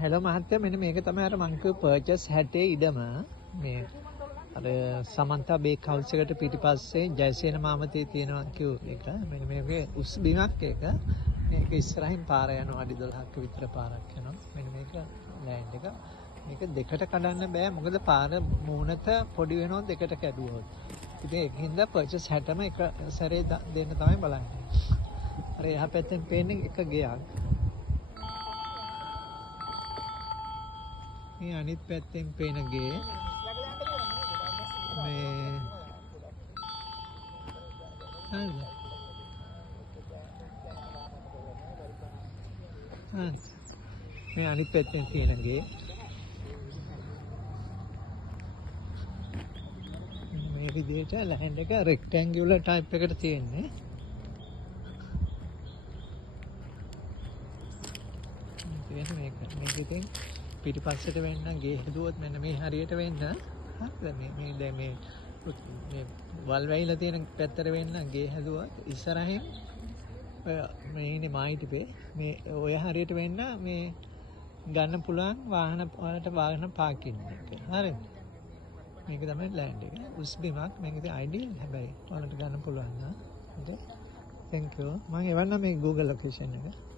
Hello මහත්තයා මෙන්න මේක තමයි අර මං කිව්ව පර්චේස් 60 ඉඩම මේ අර සමන්තා බේක් හවුස් එකට පිටිපස්සේ ජයසේන මාමතේ තියෙනවා කිව්ව එක. මෙන්න මේකේ උස් බිමක් එක. මේක ඉස්සරහින් පාර යනවා අඩි 12ක විතර පාරක් යනවා. මෙන්න මේක ලෑන්ඩ් එක. මේක දෙකට කඩන්න බෑ මොකද පාර මූණත පොඩි වෙනවා දෙකට කැඩුවොත්. ඉතින් ඒකින්ද පර්චේස් 60ම එක සැරේ දෙන්න තමයි බලන්නේ. අර එහා පැත්තෙන් පේන්නේ එක ගෙයක්. මේ අනිත් පැත්තෙන් පේන ගේ මේ හරිද? මේ අනිත් පැත්තෙන් තියෙන ගේ මේ විදිහට ලෑන්ඩ් එක රෙක්ටැන්ගියුලර් ටයිප් එකට තියෙන්නේ. මේක ඉතින් පිටිපස්සට වෙන්න ගේ හදුවොත් මෙන්න මේ හරියට වෙන්න හරිද මේ දැන් මේ වල් වැහිලා තියෙන පැත්තට වෙන්න ගේ හදුවත් ඉස්සරහින් මේ ඉන්නේ මායිටිපේ මේ ඔය හරියට වෙන්න මේ ගන්න පුළුවන් වාහන වලට වාහන පාකින් එක හරිද මේක තමයි ලෑන්ඩ් එක උස් බිමක් මේක ඉතින් අයිඩියල් හැබැයි වලට ගන්න පුළුවන් නේද thank you මම එවන්න මේ Google location එක